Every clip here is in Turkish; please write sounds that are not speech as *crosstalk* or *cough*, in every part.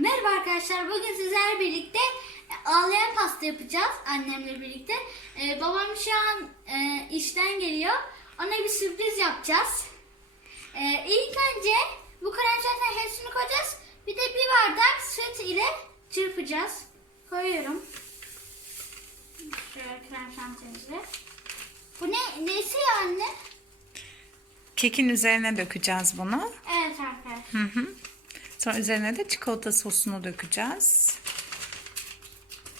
Merhaba arkadaşlar. Bugün sizlerle birlikte e, ağlayan pasta yapacağız annemle birlikte. Ee, babam şu an e, işten geliyor. Ona bir sürpriz yapacağız. Ee, ilk önce bu şantinin hepsini koyacağız. Bir de bir bardak süt ile çırpacağız. Koyuyorum. Şöyle krem şantimizi. Bu ne? Nesi ya anne? Kekin üzerine dökeceğiz bunu. Evet arkadaşlar. Hı hı. Sonra üzerine de çikolata sosunu dökeceğiz.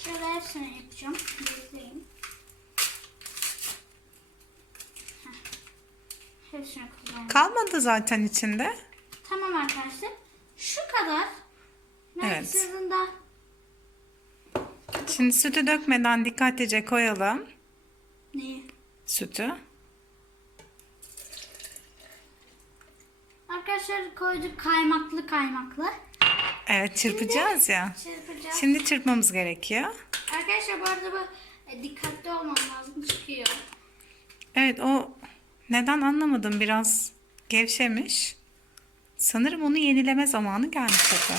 Şöyle hepsini yapacağım. Bekleyin. Heh. Hepsini kullanıyorum. Kalmadı zaten içinde. Tamam arkadaşlar. Şu kadar. Evet. Maksimumda Şimdi sütü dökmeden dikkatlice koyalım. neyi? Sütü. Arkadaşlar koyduk kaymaklı kaymaklı. Evet çırpacağız ya. Çırpacağız. Şimdi çırpmamız gerekiyor. Arkadaşlar bu arada bu e, dikkatli olmam lazım. Çıkıyor. Evet o neden anlamadım biraz gevşemiş. Sanırım onu yenileme zamanı gelmiş hatta.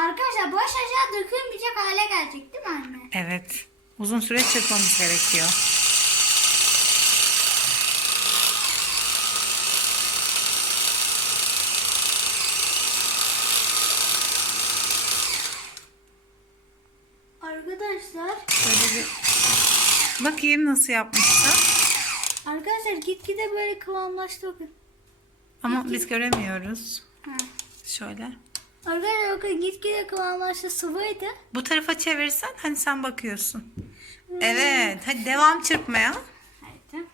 Arkadaşlar bu aşağı dökülmeyecek hale gelecek değil mi anne? Evet. Uzun süre çırpmamız gerekiyor. Arkadaşlar Böyle bir bakayım nasıl yapmışlar. Arkadaşlar gitgide böyle kıvamlaştı bakın. Ama biz göremiyoruz. Ha. Şöyle. Arkadaşlar bakın gitgide kıvamlaştı sıvıydı. Bu tarafa çevirsen hani sen bakıyorsun. Evet. Hadi devam çırpmaya. Evet.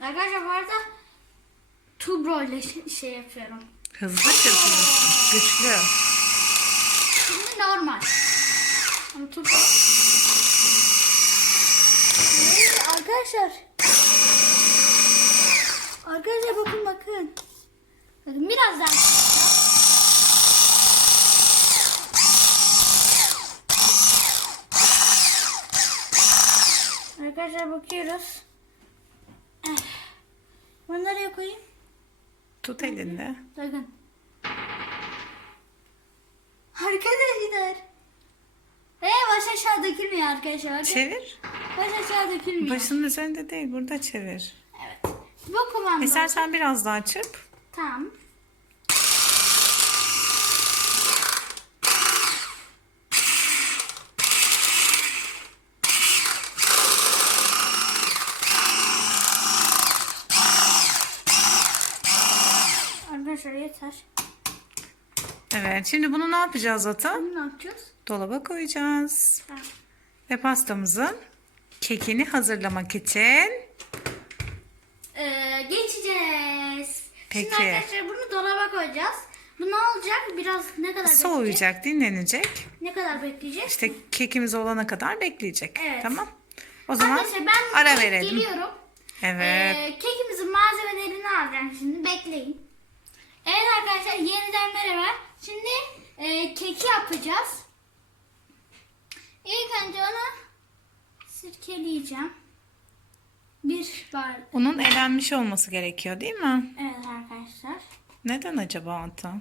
Arkadaşlar bu arada Tubro ile şey- şey yapıyorum. Hızlı çırpıyorsun. Güçlü. Şimdi normal. Ama Tubro. Evet, arkadaşlar. Arkadaşlar bakın bakın. Bakın biraz daha çırpacağım. Arkadaşlar bakıyoruz. Eh. Bunu nereye koyayım? Tut elinde. Bakın. Arkadaşlar. Ee baş aşağı dökülmüyor arkadaşlar. Çevir. Baş aşağı dökülmüyor. Başının üzerinde değil. Burada çevir. Evet. Bu kıvamda. İstersen biraz daha çırp. Tamam. Arkadaşlar yeter. Evet. Şimdi bunu ne yapacağız Ata? Şimdi ne yapacağız? Dolaba koyacağız. Tamam. Ve pastamızın kekini hazırlamak için Ee, geçeceğiz. Peki. Şimdi arkadaşlar bunu dolaba koyacağız. Bu ne olacak? Biraz ne kadar bekleyecek? soğuyacak, dinlenecek. Ne kadar bekleyecek? İşte kekimiz olana kadar bekleyecek. Evet. Tamam. O zaman Arkadaşlar ben ara verelim. geliyorum. Evet. Ee, kekimizin malzemelerini alacağım şimdi. Bekleyin. Evet arkadaşlar yeniden merhaba. Şimdi e, keki yapacağız. İlk önce onu sirkeleyeceğim. Bir bar. Onun elenmiş olması gerekiyor değil mi? Evet arkadaşlar. Neden acaba Ata?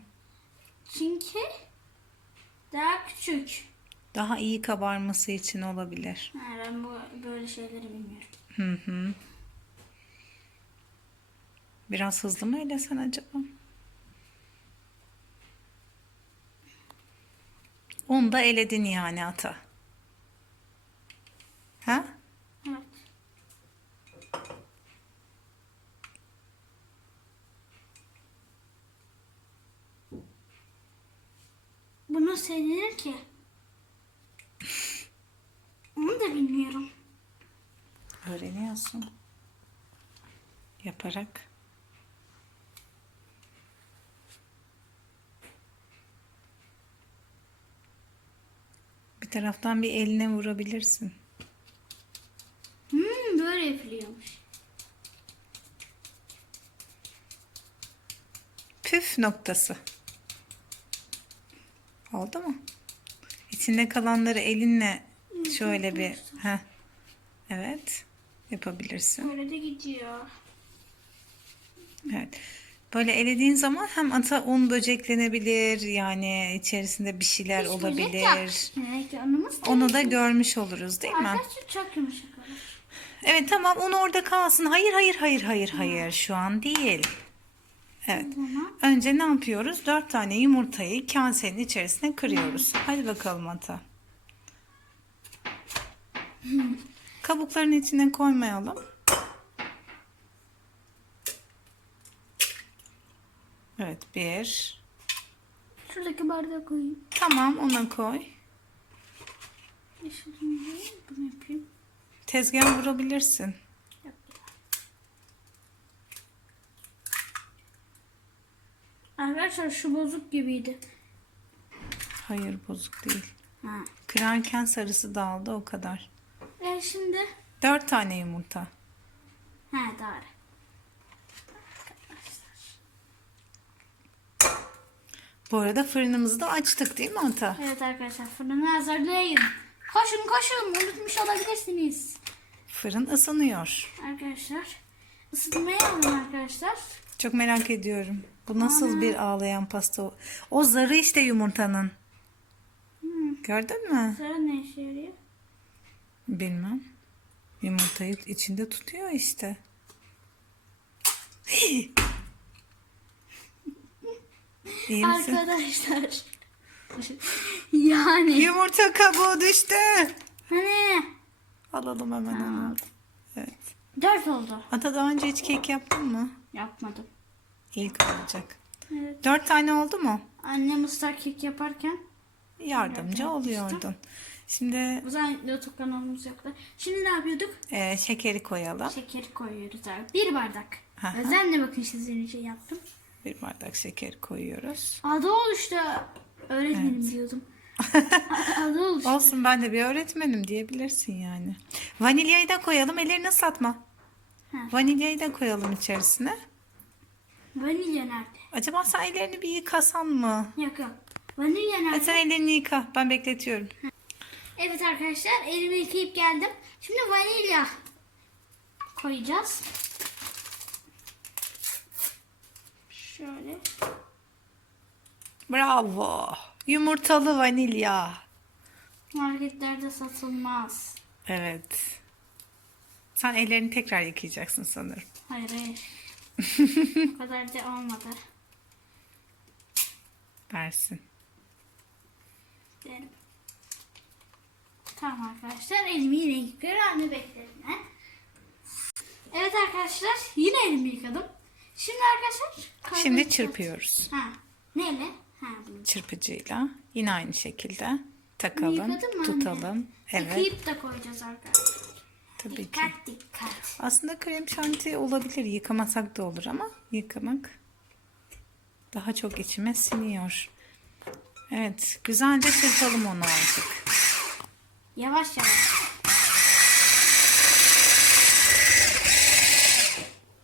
Çünkü daha küçük. Daha iyi kabarması için olabilir. Ha, ben bu böyle şeyleri bilmiyorum. Hı hı. Biraz hızlı mı elesen acaba? Onu da eledin yani Ata. Ha? Evet. Bu nasıl edilir ki? Onu da bilmiyorum. Öğreniyorsun. Yaparak. Bir taraftan bir eline vurabilirsin. Hmm, böyle yapılıyormuş. Püf noktası. Oldu mu? İçinde kalanları elinle şöyle bir heh. Evet. Yapabilirsin. Böyle de gidiyor. Evet. Böyle elediğin zaman hem ata un böceklenebilir yani içerisinde bir şeyler Hiç olabilir. Onu da görmüş oluruz değil mi? Çok yumuşak olur. Evet tamam un orada kalsın. Hayır hayır hayır hayır hayır şu an değil. Evet. Önce ne yapıyoruz? Dört tane yumurtayı kasenin içerisine kırıyoruz. Hadi bakalım ata. Kabukların içine koymayalım. Evet bir. Şuradaki bardağı koyayım. Tamam ona koy. Bunu yapayım. Tezgah vurabilirsin. Arkadaşlar şu bozuk gibiydi. Hayır bozuk değil. Ha. Kırarken sarısı dağıldı o kadar. E şimdi Dört tane yumurta. ha doğru. Bu arada fırınımızı da açtık değil mi ata? Evet arkadaşlar fırını hazırlayın. Koşun koşun unutmuş olabilirsiniz. Fırın ısınıyor. Arkadaşlar ısıtmaya alın arkadaşlar. Çok merak ediyorum. Bu nasıl bir ağlayan pasta? o? Zarı işte yumurtanın. Gördün mü? Sonra ne işe yarıyor? Bilmem. Yumurtayı içinde tutuyor işte. İyi misin? Arkadaşlar. yani. Yumurta kabuğu düştü. Hani Alalım hemen onu. Evet. dört oldu. Ata daha önce hiç kek yaptın mı? Yapmadım. İlk olacak. Evet. Dört tane oldu mu? Annem ıslak kek yaparken Yardımcı Evet, oluyordun. Şimdi o zaman YouTube kanalımız yoktu. Şimdi ne yapıyorduk? e, şekeri koyalım. Şekeri koyuyoruz abi. Bir bardak. Özenle bakın sizin için yaptım. Bir bardak şeker koyuyoruz. Adı oluştu. Öğretmenim diyordum. *laughs* Adı oluştu. Olsun ben de bir öğretmenim diyebilirsin yani. Vanilyayı da koyalım. Ellerini ıslatma. Ha. Vanilyayı da koyalım içerisine. Vanilya nerede? Acaba sen ellerini bir yıkasan mı? Yok yok. Vanilya Hadi nerede? sen ellerini yıka. Ben bekletiyorum. Evet arkadaşlar elimi yıkayıp geldim. Şimdi vanilya koyacağız. Şöyle. Bravo. Yumurtalı vanilya. Marketlerde satılmaz. Evet. Sen ellerini tekrar yıkayacaksın sanırım. Hayır hayır. *laughs* o kadar da olmadı. Versin. Derim. Tamam arkadaşlar elimi yine yıkıyorum. Anne beklerim ben. Evet arkadaşlar yine elimi yıkadım. Şimdi arkadaşlar. Şimdi çırpıyoruz. Ha. Neyle? Ha bunu. Çırpıcıyla. Yine aynı şekilde. Takalım. Mı anne? Tutalım. Evet. Yıkayıp da koyacağız arkadaşlar. Tabii ki. Dikkat dikkat. Aslında krem şanti olabilir. Yıkamasak da olur ama yıkamak daha çok içime siniyor. Evet. Güzelce çırpalım onu artık. Yavaş yavaş.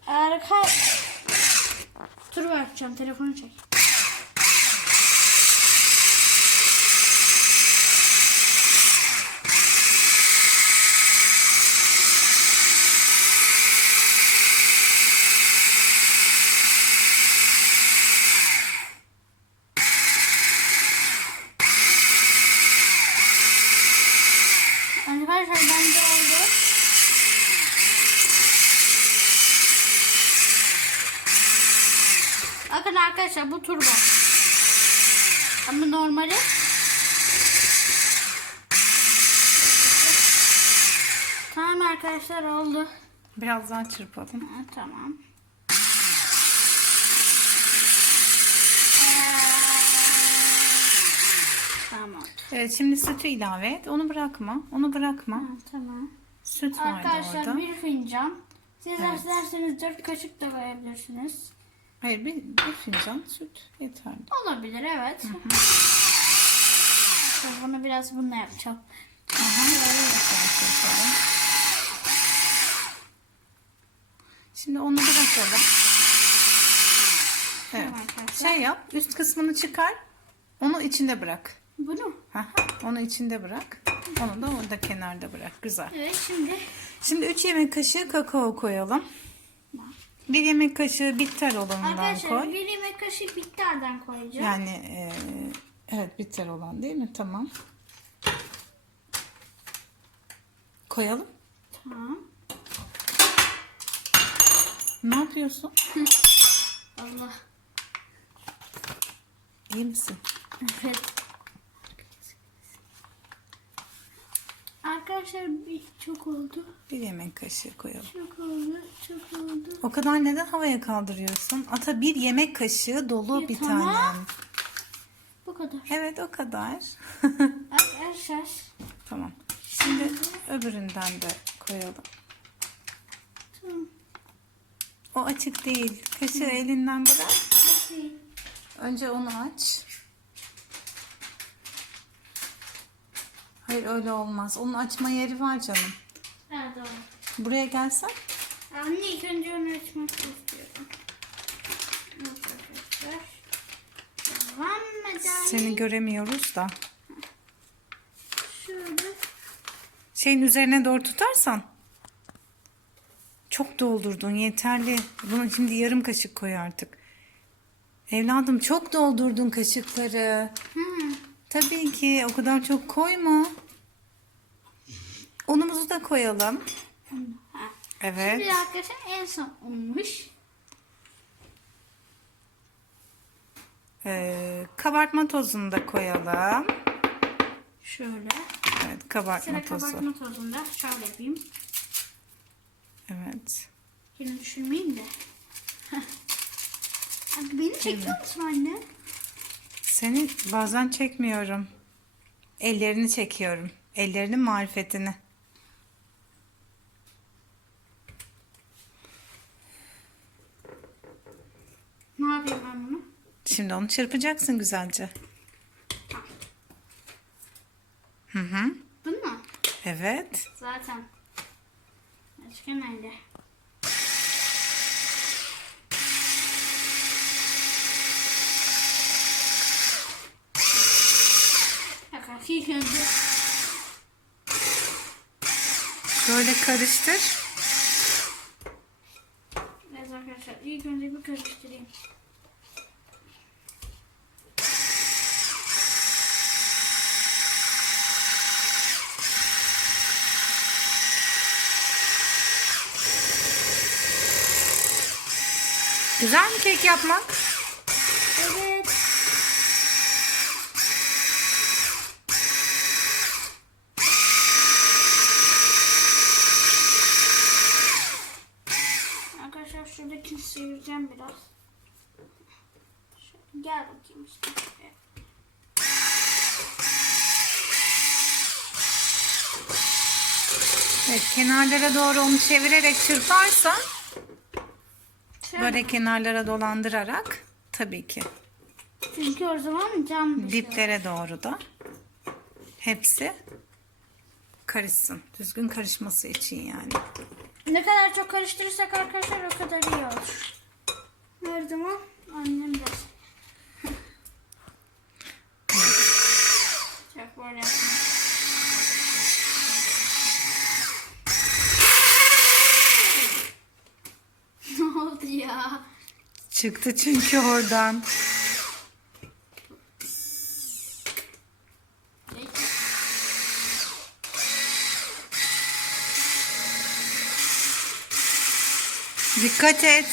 Arka... Dur bakacağım telefonu çek. Arkadaşlar bence oldu. Bakın arkadaşlar bu turbo. Ama normali. Tamam arkadaşlar oldu. Biraz daha çırpalım. Ha, tamam. Tamam. Evet şimdi sütü ilave et. Onu bırakma. Onu bırakma. Ha, tamam. Süt vardı Arkadaşlar orada. bir fincan. Siz Evet. isterseniz dört kaşık da koyabilirsiniz. Hayır bir, bir fincan süt yeterli. Olabilir evet. Dur, Bunu biraz bununla yapacağım. Aha, çırpalım. Şimdi onu bırakalım. Evet. Şey yap. Üst kısmını çıkar. Onu içinde bırak. Bunu. Aha, onu içinde bırak. Onu da orada kenarda bırak. Güzel. Evet şimdi Şimdi 3 yemek kaşığı kakao koyalım. Bir yemek kaşığı bitter olanından Arkadaşlar koy. bir yemek kaşığı bitterden koyacağım. Yani e, evet bitter olan değil mi? Tamam. Koyalım. Tamam. Ne yapıyorsun? *laughs* Allah. İyi misin? Evet. Arkadaşlar bir çok oldu. Bir yemek kaşığı koyalım. Çok oldu. Çok oldu. O kadar neden havaya kaldırıyorsun? Ata bir yemek kaşığı dolu Ya bir tamam. tanem. Bu kadar. Evet o kadar. *laughs* Arkadaşlar. tamam. Şimdi öbüründen de koyalım. Tamam. O açık değil. Kaşığı elinden bırak. Bakayım. Önce onu aç. Hayır öyle olmaz. Onun açma yeri var canım. Ha doğru. Buraya gelsen. Anne ilk önce onu açmak istiyorum. Evet arkadaşlar. Devam edelim. Seni göremiyoruz da. Şöyle. Şeyin üzerine doğru tutarsan. Çok doldurdun yeterli. Buna şimdi yarım kaşık koy artık. Evladım çok doldurdun kaşıkları. Hı. Tabii ki o kadar çok koyma. Unumuzu da koyalım. Evet. Şimdi arkadaşlar en son olmuş. Ee, kabartma tozunu da koyalım. Şöyle. Evet kabartma Sıra tozu. kabartma tozunda şöyle yapayım. Evet. Yine düşürmeyeyim de. *laughs* Beni çekiyor musun anne? Seni bazen çekmiyorum. Ellerini çekiyorum. Ellerinin marifetini. Ne yapayım ben bunu? Şimdi onu çırpacaksın güzelce. Hı hı. Bunu mu? Evet. Zaten. Başka nerede? İlk önce Şöyle karıştır. Evet arkadaşlar ilk önce bir karıştırayım. Güzel mi kek yapmak? Evet. Arkadaşlar şuradakini sıyıracağım biraz. Şöyle işte. Evet. Evet kenarlara doğru onu çevirerek çırparsan Şöyle. böyle kenarlara dolandırarak tabii ki Çünkü o zaman cam düşüyor. diplere doğru da hepsi karışsın. Düzgün karışması için yani. Ne kadar çok karıştırırsak arkadaşlar o kadar iyi olur. Her zaman annem de. Çok böyle yapma. ne oldu ya? Çıktı çünkü oradan. Dikkat et.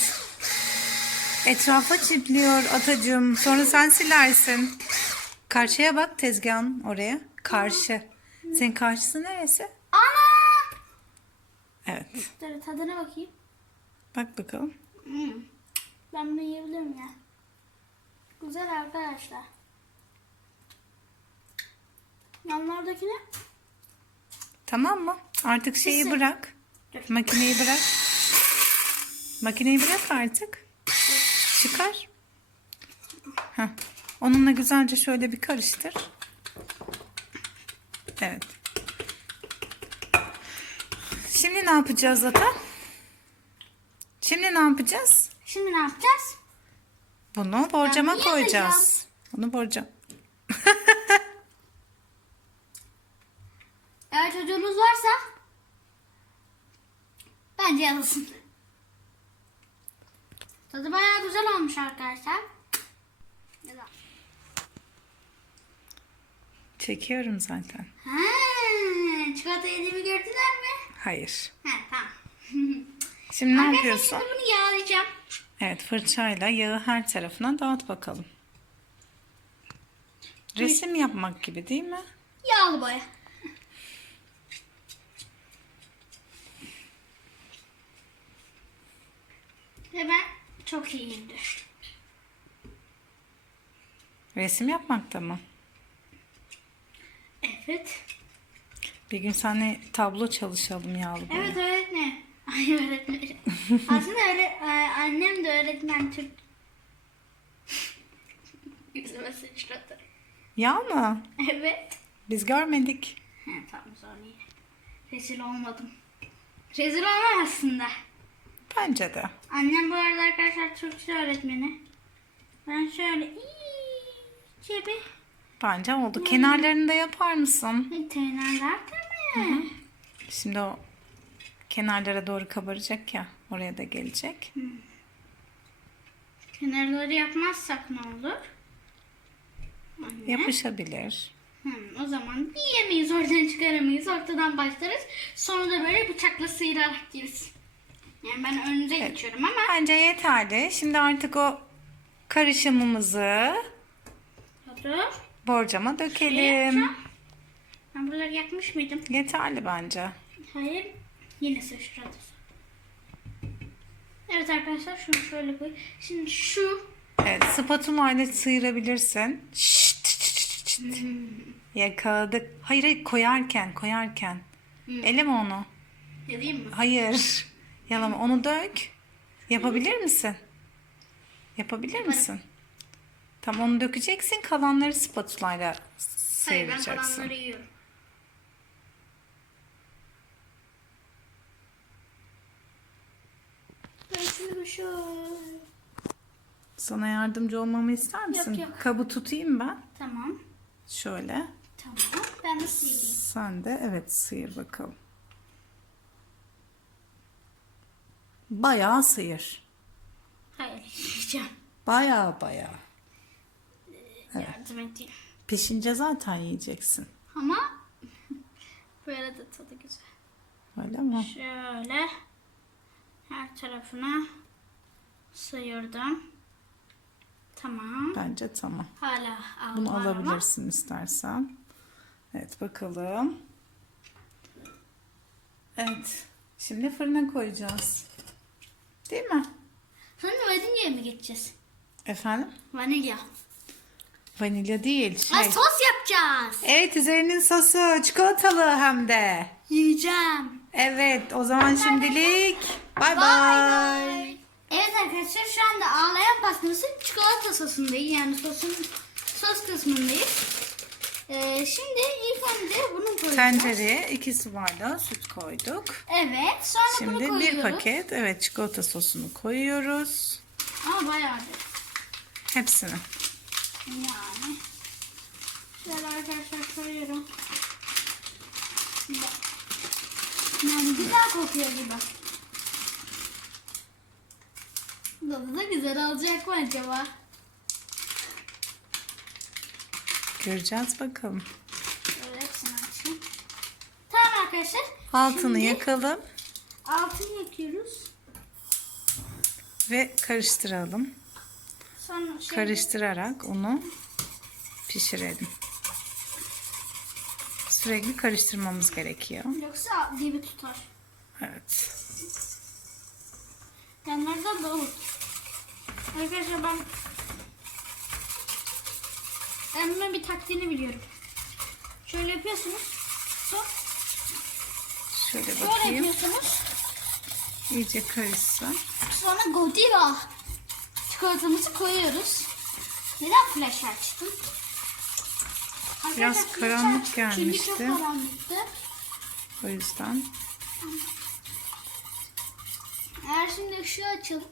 Etrafa çipliyor atacığım. Sonra sen silersin. Karşıya bak tezgahın oraya. Karşı. Senin karşısı neresi? Ana! Evet. Dur tadına bakayım. Bak bakalım. Hmm. Ben bunu yiyebilirim ya. Güzel arkadaşlar. Yanlardaki ne? Tamam mı? Artık şeyi Kesin. bırak. Dur. Makineyi bırak. Makineyi bırak artık. Çıkar. Heh. Onunla güzelce şöyle bir karıştır. Evet. Şimdi ne yapacağız Ata? Şimdi ne yapacağız? Şimdi ne yapacağız? Bunu borcama Ben koyacağız. Bunu borcam. *laughs* Eğer çocuğunuz varsa bence yazılsın. Tadı bayağı güzel olmuş arkadaşlar. Güzel. Çekiyorum zaten. Ha, çikolata yediğimi gördüler mi? Hayır. Ha tamam. *laughs* Şimdi ne Arkadaşlar yapıyorsun? şimdi bunu yağlayacağım. Evet fırçayla yağı her tarafına dağıt bakalım. Resim yapmak gibi değil mi? Yağlı boya. Ve ben çok iyiyimdir. Resim yapmakta mı? Evet. Bir gün seninle tablo çalışalım yağlı boya. Evet öğretmen. *laughs* Ay öğretmenim. Aslında öyle, e, annem de öğretmen Türk. *laughs* Yüzüme sıçradı. Yağ mı? Evet. Biz görmedik. He tamam sonra iyi. Rezil olmadım. Rezil olmam aslında. Bence de. Annem bu arada arkadaşlar Türkçe öğretmeni. Ben şöyle iyice bir Bence oldu. Kenarlarını da yapar mısın? kenarlar mi? Şimdi o kenarlara doğru kabaracak ya. Oraya da gelecek. Kenarları yapmazsak ne olur? Anne. Yapışabilir. Hmm, o zaman yiyemeyiz, oradan çıkaramayız, ortadan başlarız. Sonra da böyle bıçakla sıyırarak yeriz. Yani ben önce geçiyorum ama Bence yeterli. Şimdi artık o karışımımızı dur. Borcama dökelim. yapacağım? Ben buraları yakmış mıydım? Yeterli bence. Hayır. Yine sıçradı. Evet arkadaşlar şunu şöyle koy. Şimdi şu Evet, spatula ile sıyırabilirsin. Şşt, şşt, şşt, şşt. Yakaladık. Hayır, hayır, koyarken, koyarken. Eleme onu. yazayım mı? Hayır. Yalama. Onu dök. Yapabilir misin? Yapabilir misin? Tam onu dökeceksin. Kalanları spatula ile Hayır ben sıyıracaksın. kalanları yiyorum. Ben şunu şöyle. Sana yardımcı olmamı ister misin? yok. Kabı tutayım ben. Tamam. Şöyle. Tamam. Ben nasıl yiyeyim? Sen de evet sıyır bakalım. Bayağı sıyır. Hayır *laughs* yiyeceğim. Bayağı bayağı. Yardım edeyim. Pişince zaten yiyeceksin. Ama *laughs* böyle de tadı güzel. Öyle mi? Şöyle her tarafına sıyırdım. Tamam. Bence tamam. Hala al Bunu var ama. alabilirsin istersen. Evet bakalım. Evet. Şimdi fırına koyacağız. Değil mi? Sonra vanilyaya mı geçeceğiz? Efendim? Vanilya. Vanilya değil. Şey. sos yapacağız. Evet üzerinin sosu çikolatalı hem de. Yiyeceğim. Evet o zaman şimdilik bay bay. Evet arkadaşlar şu anda ağlayan pastamızın çikolata sosundayız. Yani sosun sos kısmındayız. Ee, şimdi ilk önce bunu koyacağız. Tencereye iki su bardağı süt koyduk. Evet. Sonra bunu Şimdi koyuyoruz. bir paket evet çikolata sosunu koyuyoruz. Ama bayağı. Hepsini. Yani. Şöyle arkadaşlar koyuyorum. Yani güzel kokuyor gibi. Tadı da güzel olacak mı acaba? Göreceğiz bakalım. Hepsini açayım. Tamam arkadaşlar. Altını Şimdi yakalım Altını yakıyoruz. ve karıştıralım. Sonra şey Karıştırarak onu pişirelim. Sürekli karıştırmamız gerekiyor. Yoksa dibi tutar. Evet. Yanlardan da olur. Arkadaşlar ben bunun bir taktiğini biliyorum. Şöyle yapıyorsunuz. Sonra, Şöyle şöyle bakayım. yapıyorsunuz. İyice karışsın. Sonra Godiva çikolatamızı koyuyoruz. Neden flash açtım? Biraz Arkadaşlar, flash karanlık aç- Çünkü çok gelmişti. karanlıktı. O yüzden Eğer şimdi ışığı açalım.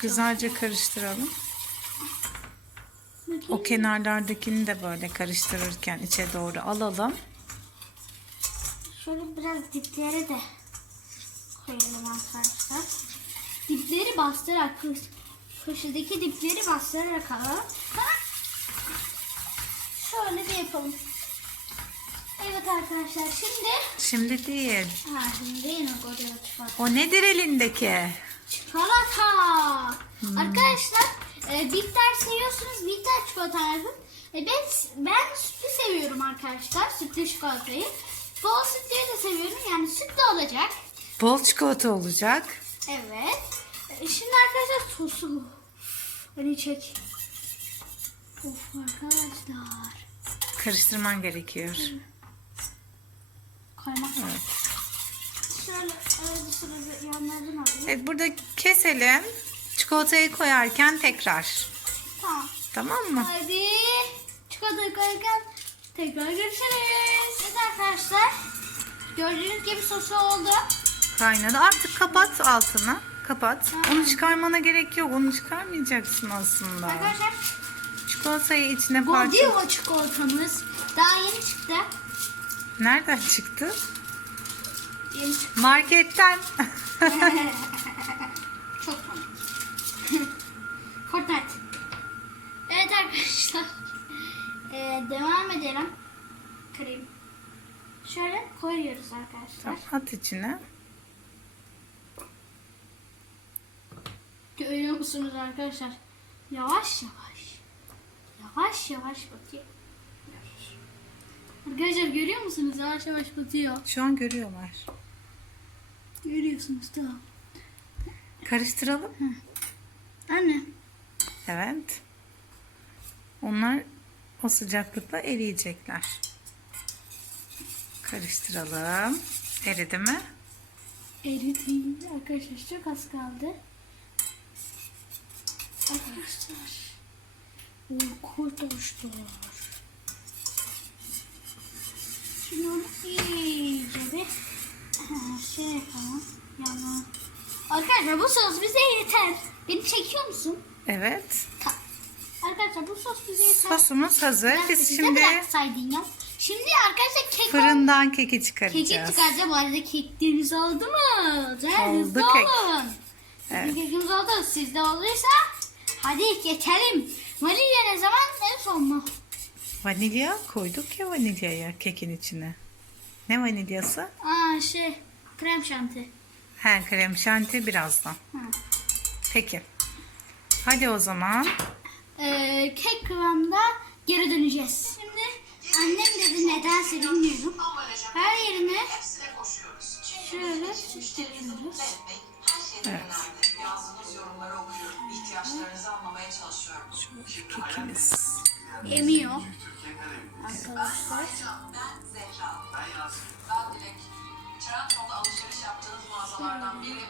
güzelce karıştıralım. O kenarlardakini de böyle karıştırırken içe doğru alalım. Şöyle biraz diplere de koyalım arkadaşlar. Bastırarak köş, köşedeki dipleri bastırarak alalım. Şöyle de yapalım. Evet arkadaşlar şimdi Şimdi değil. ha, şimdi çikolata. O nedir elindeki? Çikolata. Arkadaşlar e, bitter seviyorsunuz bitter çikolata yapın. E, ben, ben sütlü seviyorum arkadaşlar sütlü çikolatayı. Bol sütlüyü de seviyorum yani süt de olacak. Bol çikolata olacak. Evet. E, Şimdi arkadaşlar sosu. Hani çek. Of arkadaşlar. Karıştırman gerekiyor. Kaymak. Şöyle arada sırada yanlardan alayım. Evet burada keselim. Çikolatayı koyarken tekrar. Tamam. Tamam mı? Hadi. Çikolatayı koyarken tekrar görüşürüz. Evet arkadaşlar. Gördüğünüz gibi sosu oldu. Kaynadı. Artık kapat altını. Kapat. Onu çıkarmana gerek yok. Onu çıkarmayacaksın aslında. Arkadaşlar Çikolatayı içine parça... Godiva çikolatamız daha yeni çıktı. Nereden çıktı? Yeni çıktı. Marketten. *laughs* Çok komik. Fortnite. Evet arkadaşlar. Ee, devam edelim. Krem. Şöyle koyuyoruz arkadaşlar. Tamam, at içine. Görüyor musunuz arkadaşlar? Yavaş yavaş. Yavaş yavaş batıyor. Arkadaşlar görüyor musunuz? Yavaş yavaş batıyor. Şu an görüyorlar. Görüyorsunuz tamam. Karıştıralım. Anne. Evet. Onlar o sıcaklıkla eriyecekler. Karıştıralım. Eridi mi? Eritin. Arkadaşlar çok az kaldı. Arkadaşlar. Arkadaşlar. Şimdi onu iyice bir şey yapalım. Yana. Arkadaşlar bu sos bize yeter. Beni çekiyor musun? Evet. Ta- Arkadaşlar bu sos bize yeter. Sosumuz hazır. Ben Biz şimdi bıraksaydın ya. Şimdi arkadaşlar kek fırından keki Keki çıkaracağız. çıkaracağım. Bu arada kekleriniz oldu mu? Oldu hızlı kek. olun. Evet. Kekimiz oldu. Sizde olduysa hadi geçelim. Vanilya ne zaman? En son mu? Vanilya koyduk ya vanilyayı kekin içine. Ne vanilyası? Aa şey krem şanti. He krem şanti birazdan. Ha. Peki. Hadi o zaman. Ee, kek kıvamında geri döneceğiz. Şimdi annem dedi nedense bilmiyorum. Her yerine şöyle süslüyoruz. Yaptığınız mağazalardan biri.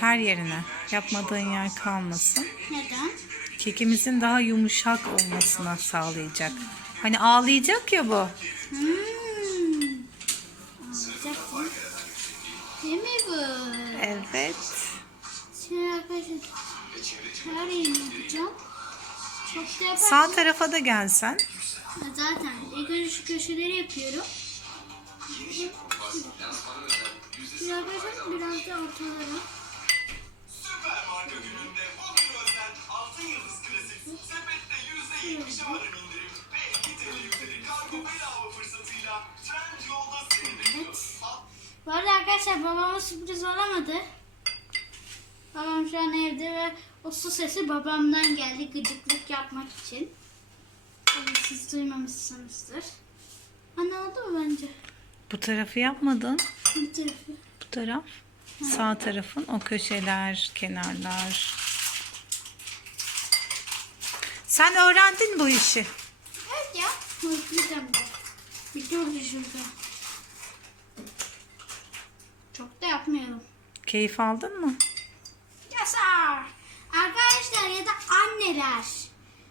Her yerine. Yapmadığın yer kalmasın. Neden? Kekimizin daha yumuşak olmasına sağlayacak. Hani ağlayacak ya bu. Hmm. Anlayacaksın. Değil mi bu? Evet. Şimdi arkadaşlar her yerini yapacağım. Çok yaparsam Sağ tarafa da gelsen. zaten ilk şu köşeleri yapıyorum. Bir arkadaşlar biraz da ortalara. Süper marka gününde bugün özel altın yıldız klasik sepette yüzde yetmişe varan indirim ve 50 TL üzeri kargo bedava fırsatıyla trend yolda seni bekliyor. Bu arada arkadaşlar babama sürpriz olamadı. Babam şu an evde ve o su sesi babamdan geldi gıcıklık yapmak için. Tabii siz duymamışsınızdır. Anne oldu mu bence? Bu tarafı yapmadın. Bir tarafı. Bu taraf. Sağ tarafın o köşeler, kenarlar. Sen öğrendin bu işi. Evet ya. Unutmayacağım da. Bitirdi şurada. Çok da yapmıyorum. Keyif aldın mı? Yasar. Arkadaşlar ya da anneler.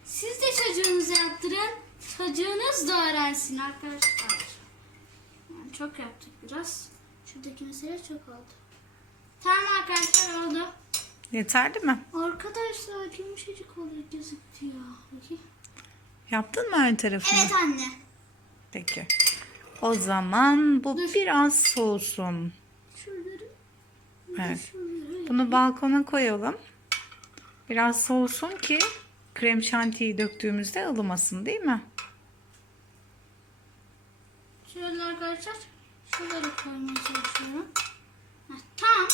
Siz de çocuğunuza yaptırın. Çocuğunuz da öğrensin arkadaşlar. Yani çok yaptık biraz. Şuradaki mesele çok oldu. Tamam arkadaşlar oldu. Yeterli mi? Arkadaşlar yumuşacık oluyor gözüktü ya. Yaptın mı ön tarafını? Evet anne. Peki. O zaman bu Dur. biraz soğusun. Şuraları. Evet. Şuraları. Bunu balkona koyalım. Biraz soğusun ki krem şantiyi döktüğümüzde ılımasın değil mi? Şöyle arkadaşlar şuraları koymaya çalışıyorum. Heh, tamam.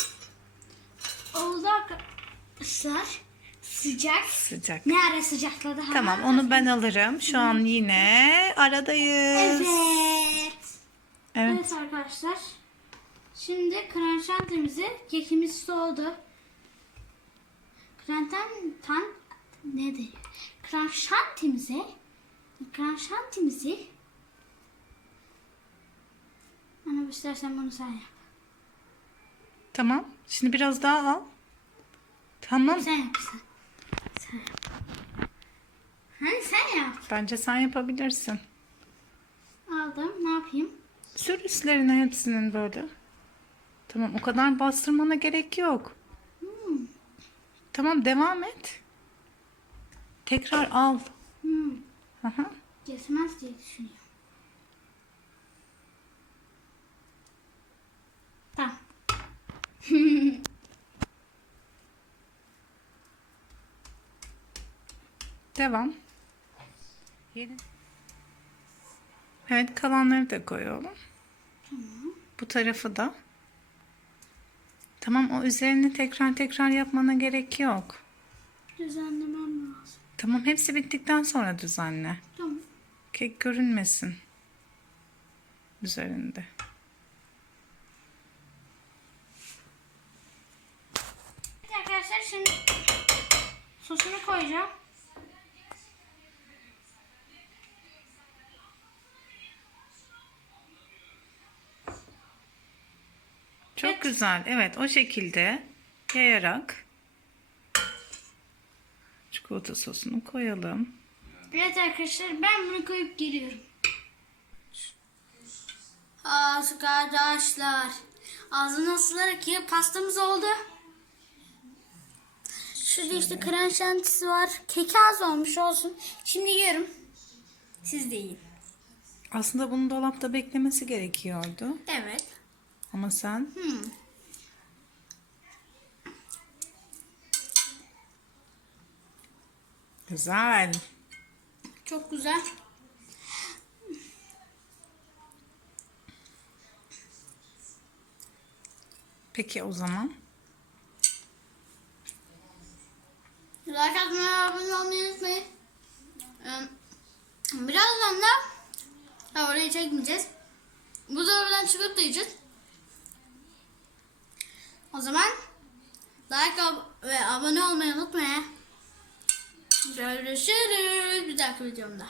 Oldu arkadaşlar. Sıcak. Sıcak. Ne ara sıcakladı? Tamam onu ben alırım. Şu an yine aradayız. Evet. Evet. Evet arkadaşlar. Şimdi kranşantimizi kekimiz soğudu. Krantan nedir? Kranşantimize kranşantimizi Ana istersen bunu sen yap. Tamam. Şimdi biraz daha al. Tamam. Sen yap sen. Sen yap. Hani sen yap. Bence sen yapabilirsin. Aldım. Ne yapayım? Sür üstlerine hepsinin böyle. Tamam o kadar bastırmana gerek yok. Tamam devam et. Tekrar al. Hmm. Aha. Kesmez diye düşünüyorum. Tamam. *laughs* Devam. Evet kalanları da koyalım. Bu tarafı da. Tamam o üzerini tekrar tekrar yapmana gerek yok. Düzenlemem lazım. Tamam hepsi bittikten sonra düzenle. Tamam. Kek görünmesin. Üzerinde. Evet arkadaşlar şimdi sosunu koyacağım. Çok Evet. güzel. Evet o şekilde yayarak çikolata sosunu koyalım. Evet arkadaşlar ben bunu koyup geliyorum. Arkadaşlar ağzına sılarak ya pastamız oldu. Şurada işte krem şantisi var. Keki az olmuş olsun. Şimdi yiyorum. Siz de yiyin. Aslında bunun dolapta beklemesi gerekiyordu. Evet. Ama sen Hmm. güzel. Çok güzel. Peki o zaman Like atmayı, abone olmayı unutmayın. Birazdan da orayı çekmeyeceğiz. Bu dolaptan çıkıp da yiyeceğiz. O zaman like ve abone olmayı unutmayın. Görüşürüz bir dahaki videomda.